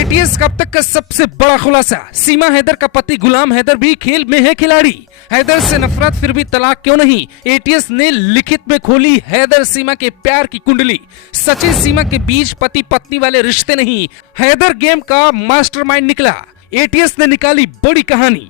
ATS का अब तक का सबसे बड़ा खुलासा, सीमा हैदर का पति गुलाम हैदर भी खेल में है खिलाड़ी। हैदर से नफरत फिर भी तलाक क्यों नहीं, एटीएस ने लिखित में खोली हैदर सीमा के प्यार की कुंडली। सचिन सीमा के बीच पति पत्नी वाले रिश्ते नहीं, हैदर गेम का मास्टरमाइंड निकला। एटीएस ने निकाली बड़ी कहानी।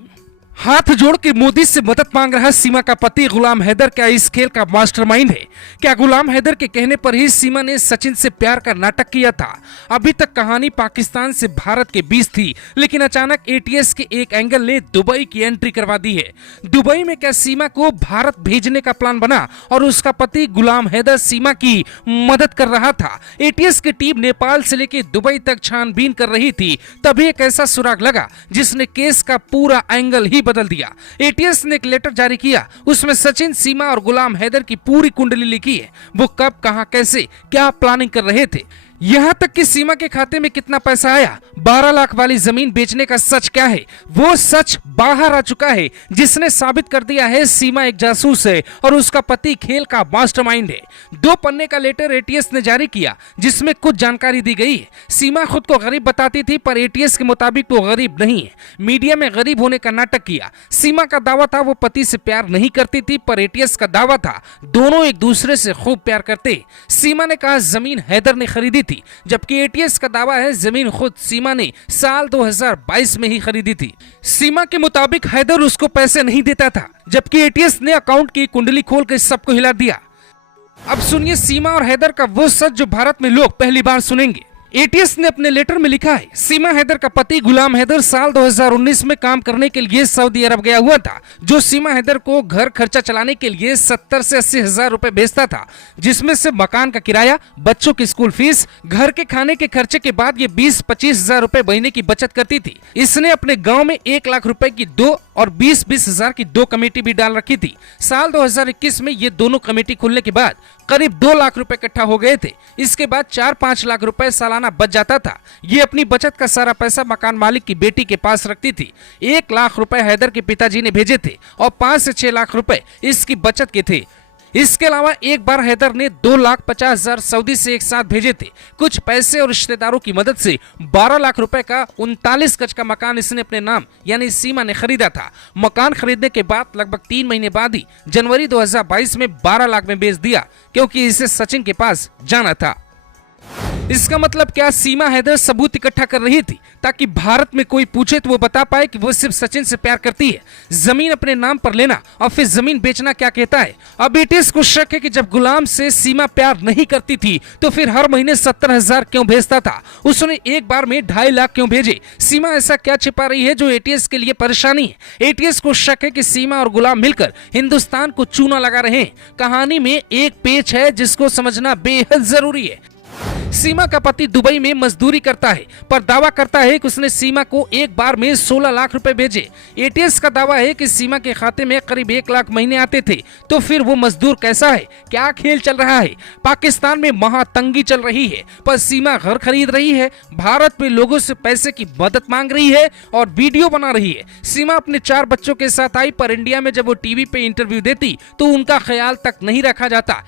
हाथ जोड़ के मोदी से मदद मांग रहा सीमा का पति गुलाम हैदर क्या इस खेल का मास्टरमाइंड है? क्या गुलाम हैदर के कहने पर ही सीमा ने सचिन से प्यार का नाटक किया था? अभी तक कहानी पाकिस्तान से भारत के बीच थी, लेकिन अचानक एटीएस के एक एंगल ने दुबई की एंट्री करवा दी है। दुबई में क्या सीमा को भारत भेजने का प्लान बना और उसका पति गुलाम हैदर सीमा की मदद कर रहा था? एटीएस की टीम नेपाल से लेकर दुबई तक छानबीन कर रही थी, तभी एक ऐसा सुराग लगा जिसने केस का पूरा एंगल ही बदल दिया। एटीएस ने एक लेटर जारी किया, उसमें सचिन, सीमा और गुलाम हैदर की पूरी कुंडली लिखी है। वो कब, कहां, कैसे, क्या प्लानिंग कर रहे थे, यहां तक कि सीमा के खाते में कितना पैसा आया, 12 लाख वाली जमीन बेचने का सच क्या है, वो सच बाहर आ चुका है, जिसने साबित कर दिया है सीमा एक जासूस है और उसका पति खेल का मास्टरमाइंड है। 2 पन्ने का लेटर एटीएस ने जारी किया, जिसमें कुछ जानकारी दी गई है। सीमा खुद को गरीब बताती थी, पर एटीएस के मुताबिक वो गरीब नहीं है। मीडिया में गरीब होने का नाटक किया। सीमा का दावा था वो पति से प्यार नहीं करती थी, पर एटीएस का दावा था दोनों एक दूसरे से खूब प्यार करते। सीमा ने कहा जमीन हैदर ने खरीदी, जबकि एटीएस का दावा है जमीन खुद सीमा ने साल 2022 में ही खरीदी थी। सीमा के मुताबिक हैदर उसको पैसे नहीं देता था, जबकि एटीएस ने अकाउंट की कुंडली खोल कर सबको हिला दिया। अब सुनिए सीमा और हैदर का वो सच जो भारत में लोग पहली बार सुनेंगे। एटीएस ने अपने लेटर में लिखा है, सीमा हैदर का पति गुलाम हैदर साल 2019 में काम करने के लिए सऊदी अरब गया हुआ था, जो सीमा हैदर को घर खर्चा चलाने के लिए 70 से 80 हजार रुपए भेजता था, जिसमें से मकान का किराया, बच्चों की स्कूल फीस, घर के खाने के खर्चे के बाद ये 20-25 हजार रुपए महीने की बचत करती थी। इसने अपने गाँव में 1 लाख रुपए की 2 और 20-20 हजार की 2 कमेटी भी डाल रखी थी। साल 2021 में ये दोनों कमेटी खुलने के बाद करीब 2 लाख रुपए इकट्ठा हो गए थे। इसके बाद 4-5 लाख रुपए सालाना बच जाता था। ये अपनी बचत का सारा पैसा मकान मालिक की बेटी के पास रखती थी। 1 लाख रुपए हैदर के पिताजी ने भेजे थे और 5 से 6 लाख रुपए इसकी बचत के थे। इसके अलावा एक बार हैदर ने 2,50,000 सऊदी से एक साथ भेजे थे। कुछ पैसे और रिश्तेदारों की मदद से 12 लाख रुपए का 39 गज का मकान इसने अपने नाम यानी सीमा ने खरीदा था। मकान खरीदने के बाद लगभग 3 महीने बाद ही जनवरी 2022 में 12 लाख में बेच दिया, क्योंकि इसे सचिन के पास जाना था। इसका मतलब क्या, सीमा हैदर सबूत इकट्ठा कर रही थी ताकि भारत में कोई पूछे तो वो बता पाए कि वो सिर्फ सचिन से प्यार करती है। जमीन अपने नाम पर लेना और फिर जमीन बेचना क्या कहता है? अब एटीएस को शक है कि जब गुलाम से सीमा प्यार नहीं करती थी तो फिर हर महीने 70,000 क्यों भेजता था? उसने एक बार में 2.5 लाख क्यों भेजे? सीमा ऐसा क्या छिपा रही है जो एटीएस के लिए परेशानी है? एटीएस को शक है कि सीमा और गुलाम मिलकर हिंदुस्तान को चूना लगा रहे हैं। कहानी में एक पेच है जिसको समझना बेहद जरूरी है। सीमा का पति दुबई में मजदूरी करता है, पर दावा करता है कि उसने सीमा को एक बार में 16 लाख रुपए भेजे। एटीएस का दावा है कि सीमा के खाते में करीब 1 लाख महीने आते थे। तो फिर वो मजदूर कैसा है? क्या खेल चल रहा है? पाकिस्तान में महातंगी चल रही है, पर सीमा घर खरीद रही है, भारत में लोगों से पैसे की मदद मांग रही है और वीडियो बना रही है। सीमा अपने 4 बच्चों के साथ आई, पर इंडिया में जब वो टीवी पे इंटरव्यू देती तो उनका ख्याल तक नहीं रखा जाता।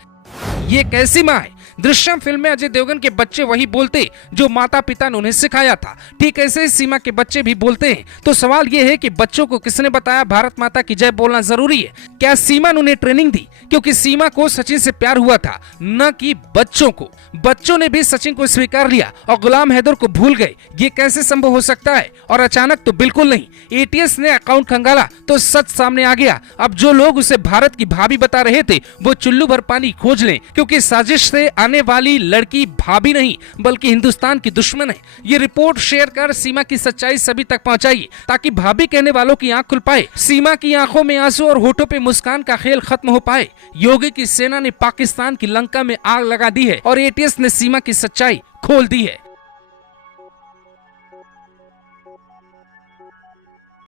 ये कैसी माँ है? दृश्यम फिल्म में अजय देवगन के बच्चे वही बोलते जो माता पिता ने उन्हें सिखाया था, ठीक ऐसे सीमा के बच्चे भी बोलते हैं। तो सवाल ये है कि बच्चों को किसने बताया भारत माता की जय बोलना जरूरी है? क्या सीमा ने उन्हें ट्रेनिंग दी? क्योंकि सीमा को सचिन से प्यार हुआ था, न कि बच्चों को। बच्चों ने भी सचिन को स्वीकार लिया और गुलाम हैदर को भूल गए। ये कैसे संभव हो सकता है? और अचानक तो बिल्कुल नहीं। एटीएस ने अकाउंट खंगाला तो सच सामने आ गया। अब जो लोग उसे भारत की भाभी बता रहे थे वो चुल्लू भर पानी खोज लें, क्योंकि साजिश से आने वाली लड़की भाभी नहीं बल्कि हिंदुस्तान की दुश्मन है। ये रिपोर्ट शेयर कर सीमा की सच्चाई सभी तक पहुंचाइए, ताकि भाभी कहने वालों की आंख खुल पाए, सीमा की आंखों में आंसू और होठों पे मुस्कान का खेल खत्म हो पाए। योगी की सेना ने पाकिस्तान की लंका में आग लगा दी है और एटीएस ने सीमा की सच्चाई खोल दी है।